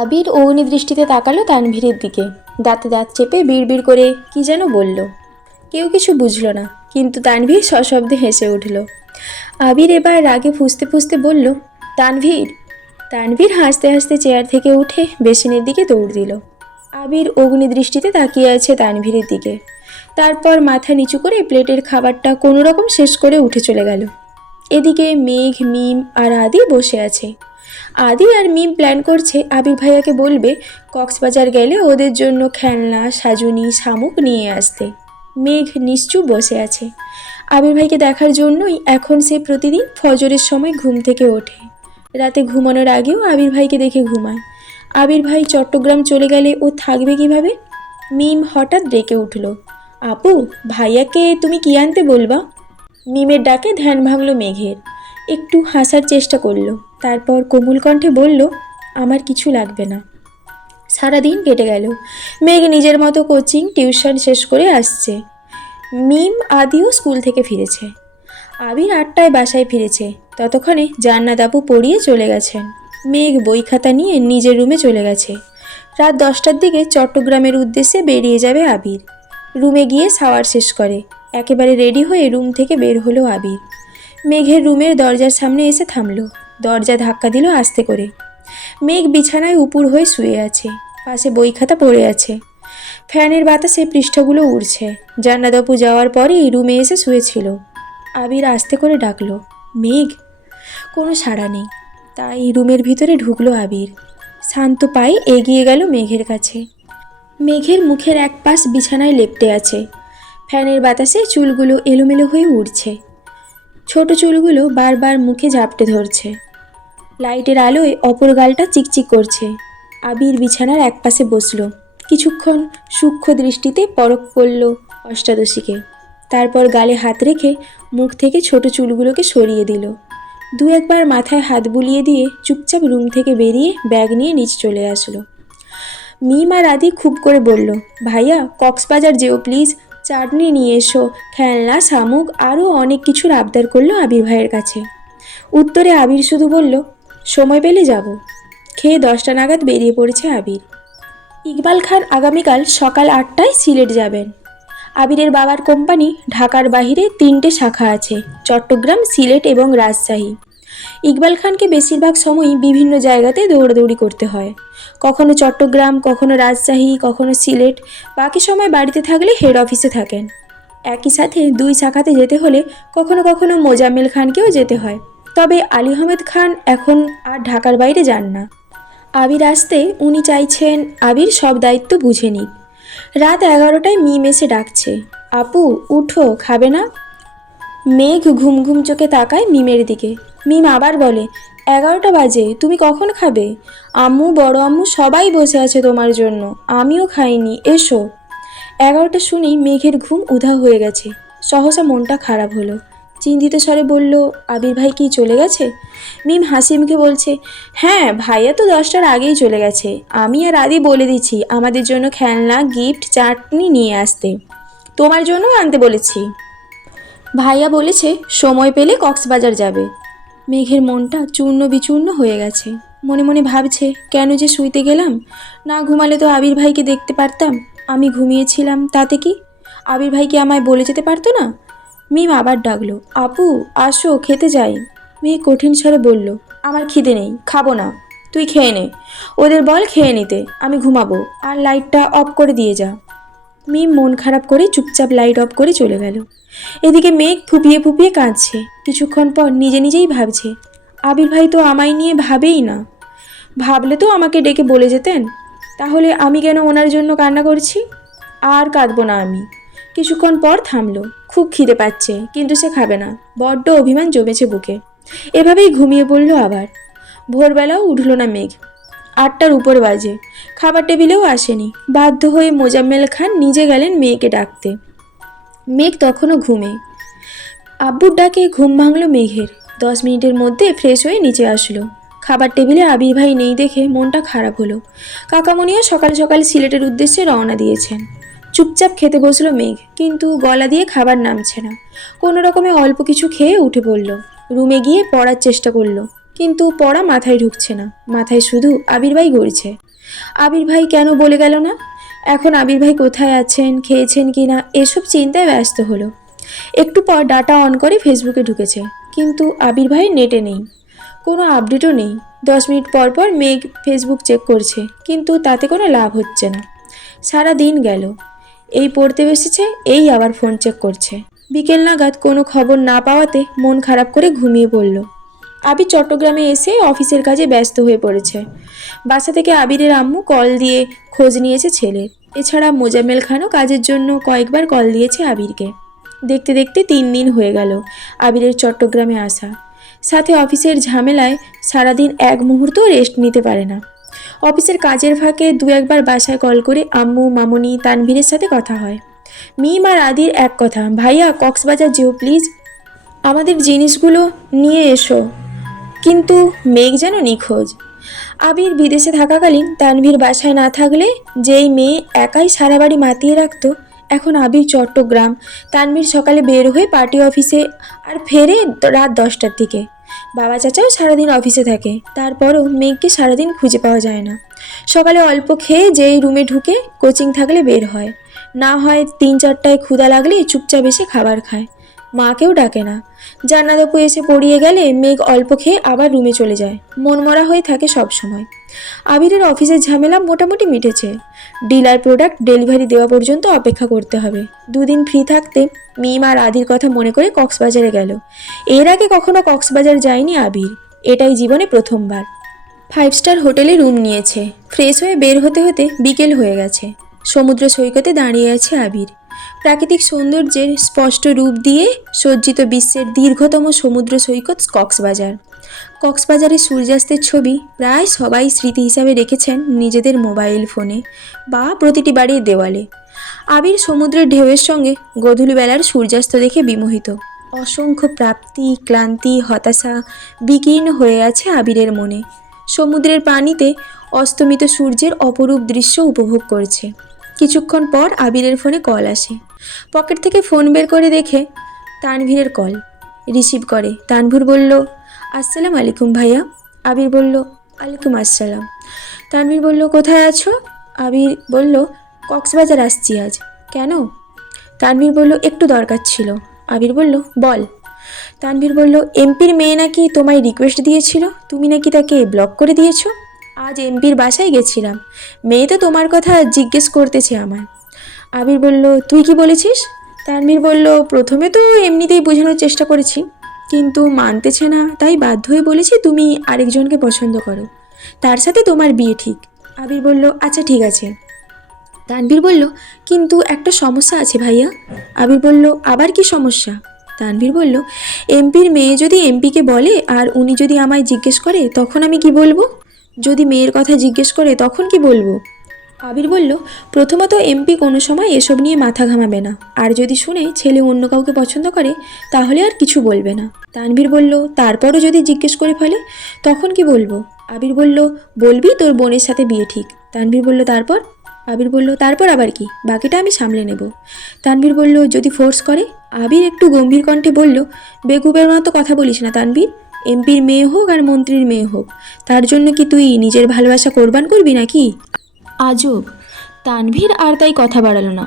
আবির অগ্নিদৃষ্টিতে তাকালো তানভীরের দিকে। দাঁতে দাঁত চেপে বিড়বিড় করে কি যেন বলল। কেউ কিছু বুঝল না, কিন্তু তানভীর সশব্দে হেসে উঠল। আবির এবার রাগে ফুঁসতে ফুঁসতে বলল, তানভীর। তানভীর হাসতে হাসতে চেয়ার থেকে উঠে বেসিনের দিকে দৌড় দিল। আবির অগ্নিদৃষ্টিতে তাকিয়ে আছে তানভীরের দিকে। তারপর মাথা নিচু করে প্লেটের খাবারটা কোনো রকম শেষ করে উঠে চলে গেল। এদিকে মেঘ, মিম আর আদি বসে আছে। আদি আর মিম প্ল্যান করছে আবির ভাইয়াকে বলবে কক্সবাজার গেলে ওদের জন্য খেলনা, সাজুনি, শামুক নিয়ে আসতে। মেঘ নিশ্চুপ বসে আছে। আবির ভাইকে দেখার জন্যই এখন সে প্রতিদিন ফজরের সময় ঘুম থেকে ওঠে। রাতে ঘুমানোর আগেও আবির ভাইকে দেখে ঘুমায়। আবির ভাই চট্টগ্রাম চলে গেলে ও থাকবে কিভাবে? মিম হঠাৎ ডেকে উঠল, আপু, ভাইয়াকে তুমি কি আনতে বলবা? মিমের ডাকে ধ্যান ভাঙল মেঘের। একটু হাসার চেষ্টা করলো, তারপর কোমল কণ্ঠে বলল, আমার কিছু লাগবে না। সারাদিন কেটে গেল। মেঘ নিজের মতো কোচিং টিউশন শেষ করে আসছে। মিম আদিও স্কুল থেকে ফিরেছে। আবির 8টায় বাসায় ফিরেছে। ততক্ষণে জান্নাত আপু পড়িয়ে চলে গেছেন। মেঘ বই খাতা নিয়ে নিজের রুমে চলে গেছে। রাত 10টার দিকে চট্টগ্রামের উদ্দেশ্যে বেরিয়ে যাবে আবির। রুমে গিয়ে শাওয়ার শেষ করে একেবারে রেডি হয়ে রুম থেকে বের হলো আবির। মেঘের রুমের দরজার সামনে এসে থামল। দরজা ধাক্কা দিল আস্তে করে। মেঘ বিছানায় উপুর হয়ে শুয়ে আছে। পাশে বই খাতা পড়ে আছে। ফ্যানের বাতাসে পৃষ্ঠাগুলো উড়ছে। জান্নাত আপু যাওয়ার পরই রুমে এসে শুয়েছিল। আবির আস্তে করে ডাকলো, মেঘ। কোনো সাড়া নেই। তাই রুমের ভিতরে ঢুকলো আবির। শান্ত পায়ে এগিয়ে গেল মেঘের কাছে। মেঘের মুখের এক পাশ বিছানায় লেপ্টে আছে। ফ্যানের বাতাসে চুলগুলো এলোমেলো হয়ে উড়ছে। ছোট চুলগুলো বারবার মুখে ঝাপটে ধরছে। লাইটের আলোয় অপর গালটা চিকচিক করছে। আবির বিছানার একপাশে বসল। কিছুক্ষণ সূক্ষ্ম দৃষ্টিতে পরখ করল অষ্টাদশীকে। তারপর গালে হাত রেখে মুখ থেকে ছোট চুলগুলোকে সরিয়ে দিল। দু একবার মাথায় হাত বুলিয়ে দিয়ে চুপচাপ রুম থেকে বেরিয়ে ব্যাগ নিয়ে নিচ চলে আসলো। মিম আর আদি খুব করে বলল, ভাইয়া কক্সবাজার যেও প্লিজ, চাটনি নিয়ে এসো, খেলনা, শামুক আরও অনেক কিছুর আবদার করলো আবির ভাইয়ের কাছে। উত্তরে আবির শুধু বলল, সময় পেলে যাব। খেয়ে 10টা নাগাদ বেরিয়ে পড়েছে আবির। ইকবাল খান আগামীকাল সকাল 8টায় সিলেট যাবেন। আবিরের বাবার কোম্পানি ঢাকার বাহিরে 3টে শাখা আছে, চট্টগ্রাম, সিলেট এবং রাজশাহী। ইকবাল খানকে বেশিরভাগ সময়ই বিভিন্ন জায়গাতে দৌড়াদৌড়ি করতে হয়। কখনো চট্টগ্রাম, কখনো রাজশাহী, কখনো সিলেট। বাকি সময় বাড়িতে থাকলে হেড অফিসে থাকেন। একই সাথে 2 শাখাতে যেতে হলে কখনো কখনো মোজাম্মেল খানকেও যেতে হয়। তবে আলী আহমেদ খান এখন আর ঢাকার বাইরে যান না। আবির আসতে উনি চাইছেন আবির সব দায়িত্ব বুঝে নিক। রাত 11টায় মিম এসে ডাকছে, আপু উঠো, খাবে না? মেঘ ঘুম ঘুম চোখে তাকায় মিমের দিকে। মিম আবার বলে, 11টা বাজে, তুমি কখন খাবে? আম্মু, বড় আম্মু সবাই বসে আছে তোমার জন্য, আমিও খাইনি, এসো। 11টা শুনেই মেঘের ঘুম উধাও হয়ে গেছে। সহসা মনটা খারাপ হলো। চিন্তিত স্বরে বলল, আবির ভাই কি চলে গেছে? মিম হাসি মুখে বলছে, হ্যাঁ, ভাইয়া তো 10টার আগেই চলে গেছে। আমি আর আদি বলে দিচ্ছি আমাদের জন্য খেলনা, গিফট, চাটনি নিয়ে আসতে। তোমার জন্যও আনতে বলেছি। ভাইয়া বলেছে সময় পেলে কক্সবাজার যাবে। মেঘের মনটা চূর্ণ বিচূর্ণ হয়ে গেছে। মনে মনে ভাবছে, কেন যে শুইতে গেলাম? না ঘুমালে তো আবির ভাইকে দেখতে পারতাম। আমি ঘুমিয়েছিলাম, তাতে কি? আবির ভাইকে আমায় বলে যেতে পারতো না? মিম আবার ডাকলো, আপু আসো, খেতে যাই। মেয়ে কঠিন স্বরে বলল, আমার খিদে নেই, খাবো না। তুই খেয়ে নে। ওদের বল খেয়ে নিতে, আমি ঘুমাবো। আর লাইটটা অফ করে দিয়ে যা। মিম মন খারাপ করে চুপচাপ লাইট অফ করে চলে গেল। এদিকে মেঘ ফুপিয়ে ফুপিয়ে কাঁদছে। কিছুক্ষণ পর নিজে নিজেই ভাবছে, আবির ভাই তো আমায় নিয়ে ভাবেই না। ভাবলে তো আমাকে ডেকে বলে যেতেন। তাহলে আমি কেন ওনার জন্য কান্না করছি? আর কাঁদবো না আমি। কিছুক্ষণ পর থামলো। খুব খিদে পাচ্ছে, কিন্তু সে খাবে না। বড্ড অভিমান জমেছে বুকে। এভাবেই ঘুমিয়ে পড়ল আবার। ভোরবেলাও উঠল না মেঘ। 8টার উপর বাজে। খাবার টেবিলেও আসেনি। বাধ্য হয়ে মোজাম্মেল খান নিজে গেলেন মেয়েকে ডাকতে। মেঘ তখনও ঘুমে। আব্বুর ডাকে ঘুম ভাঙল মেঘের। 10 মিনিটের মধ্যে ফ্রেশ হয়ে নিচে আসলো। খাবার টেবিলে আবির ভাই নেই দেখে মনটা খারাপ হলো। কাকামণিও সকাল সকাল সিলেটের উদ্দেশ্যে রওনা দিয়েছেন। চুপচাপ খেতে বসলো মেঘ, কিন্তু গলা দিয়ে খাবার নামছে না। কোনো রকমে অল্প কিছু খেয়ে উঠে পড়ল। রুমে গিয়ে পড়ার চেষ্টা করলো, কিন্তু পড়া মাথায় ঢুকছে না। মাথায় শুধু আবির ভাই ঘুরছে। আবির ভাই কেন বলে গেল না? এখন আবির ভাই কোথায় আছেন, খেয়েছেন কি না, এসব চিন্তায় ব্যস্ত হলো। একটু পর ডাটা অন করে ফেসবুকে ঢুকেছে, কিন্তু আবির ভাই নেটে নেই, কোনো আপডেটও নেই। 10 মিনিট পর পর মেঘ ফেসবুক চেক করছে, কিন্তু তাতে কোনো লাভ হচ্ছে না। সারা দিন গেল, এই পড়তে বসেছে, এই আবার ফোন চেক করছে। বিকেল নাগাদ কোনো খবর না পাওয়াতে মন খারাপ করে ঘুমিয়ে পড়ল। আবির চট্টগ্রামে এসে অফিসের কাজে ব্যস্ত হয়ে পড়েছে। বাসা থেকে আবিরের আম্মু কল দিয়ে খোঁজ নিয়েছে ছেলের। এছাড়া মোজাম্মেল খানও কাজের জন্য কয়েকবার কল দিয়েছে আবিরকে। দেখতে দেখতে 3 দিন হয়ে গেল আবিরের চট্টগ্রামে আসা। সাথে অফিসের ঝামেলায় সারাদিন এক মুহূর্তও রেস্ট নিতে পারে না। অফিসের কাজের ফাঁকে 2-1বার বাসায় কল করে আম্মু, মামনি, তানভীরের সাথে কথা হয়। মিম আর আদির এক কথা, ভাইয়া কক্সবাজার যেও প্লিজ, আমাদের জিনিসগুলো নিয়ে এসো। কিন্তু মেঘ যেন নিখোঁজ। আবির বিদেশে থাকাকালীন তানভীর বাসায় না থাকলে যেই মেয়ে একাই সারা বাড়ি মাতিয়ে রাখতো, এখন আবির চট্টগ্রাম, তানভীর সকালে বের হয়ে পার্টি অফিসে আর ফেরে রাত 10টার দিকে। বাবা চাচাও সারাদিন অফিসে থাকে, তারপরও মেঘকে সারাদিন খুঁজে পাওয়া যায় না। সকালে অল্প খেয়ে যেই রুমে ঢুকে কোচিং থাকলে বের হয়, না হয় 3-4টায় ক্ষুধা লাগলে চুপচাপ এসে খাবার খায়। মাকেও ডাকে না। জান্নাত আপু এসে পড়িয়ে গেলে মেঘ অল্প খেয়ে আবার রুমে চলে যায়, মনমরা হয়ে থাকে সব সময়। আবিরের অফিসের ঝামেলা মোটামুটি মিটেছে। ডিলার প্রোডাক্ট ডেলিভারি দেওয়া পর্যন্ত অপেক্ষা করতে হবে। 2 দিন ফ্রি থাকতে মিম আর আদির কথা মনে করে কক্সবাজারে গেল। এর আগে কখনো কক্সবাজার যায়নি আবির, এটাই জীবনে প্রথমবার। 5 স্টার হোটেলে রুম নিয়েছে। ফ্রেশ হয়ে বের হতে হতে বিকেল হয়ে গেছে। সমুদ্র সৈকতে দাঁড়িয়ে আছে আবির। প্রাকৃতিক সৌন্দর্যের স্পষ্ট রূপ দিয়ে সজ্জিত বিশ্বের দীর্ঘতম সমুদ্র সৈকত কক্সবাজার। কক্সবাজারের সূর্যাস্তের ছবি প্রায় সবাই স্মৃতি হিসাবে রেখেছেন নিজেদের মোবাইল ফোনে বা প্রতিটি বাড়ির দেওয়ালে। আবির সমুদ্রের ঢেউয়ের সঙ্গে গধূলিবেলার সূর্যাস্ত দেখে বিমোহিত। অসংখ্য প্রাপ্তি, ক্লান্তি, হতাশা বিকীর্ণ হয়ে আছে আবিরের মনে। সমুদ্রের পানিতে অস্তমিত সূর্যের অপরূপ দৃশ্য উপভোগ করছে। কিছুক্ষণ পর আবিরের ফোনে কল আসে। পকেট থেকে ফোন বের করে দেখে তানভীরের কল। রিসিভ করে। তানভীর বলল, আসসালামু আলাইকুম ভাইয়া। আবির বলল, আলাইকুম আসসালাম। তানভীর বলল, কোথায় আছো? আবির বলল, কক্সবাজার আসছি আজ। কেন? তানভীর বলল, একটু দরকার ছিল। আবির বলল, বল। তানভীর বলল, এমপির মেয়ে নাকি তোমায় রিকোয়েস্ট দিয়েছিল, তুমি নাকি তাকে ব্লক করে দিয়েছো। আজ এমপির বাসায় গেছিলাম, মেয়ে তো তোমার কথা জিজ্ঞেস করতেছে আমায়। আবির বলল, তুই কি বলেছিস? তানভীর বলল, প্রথমে তো এমনিতেই বোঝানোর চেষ্টা করেছি, কিন্তু মানতেছে না, তাই বাধ্য হয়ে বলেছি তুমি আরেকজনকে পছন্দ করো, তার সাথে তোমার বিয়ে ঠিক। আবির বলল, আচ্ছা ঠিক আছে। তানভীর বলল, কিন্তু একটা সমস্যা আছে ভাইয়া। আবির বলল, আবার কি সমস্যা? তানভীর বলল, এমপির মেয়ে যদি এমপিকে বলে আর উনি যদি আমায় জিজ্ঞেস করে, তখন আমি কি বলবো? যদি মেয়ের কথা জিজ্ঞেস করে তখন কি বলবো? আবির বলল, প্রথমত এমপি কোনো সময় এসব নিয়ে মাথা ঘামাবে না, আর যদি শুনে ছেলে অন্য কাউকে পছন্দ করে তাহলে আর কিছু বলবে না। তানভীর বলল, তারপরও যদি জিজ্ঞেস করে ফেলে তখন কি বলবো? আবির বলল, বলবি তোর বোনের সাথে বিয়ে ঠিক। তানভীর বলল, তারপর? আবির বলল, তারপর আবার কি, বাকিটা আমি সামলে নেব। তানভীর বলল, যদি ফোর্স করে? আবির একটু গম্ভীর কণ্ঠে বলল, বেকুবের মতো কথা বলিস না তানভীর, এমপির মেয়ে হোক আর মন্ত্রীর মেয়ে হোক, তার জন্য কি তুই নিজের ভালোবাসা কোরবান করবি নাকি? আজব। তানভীর আর তাই কথা বাড়ালো না।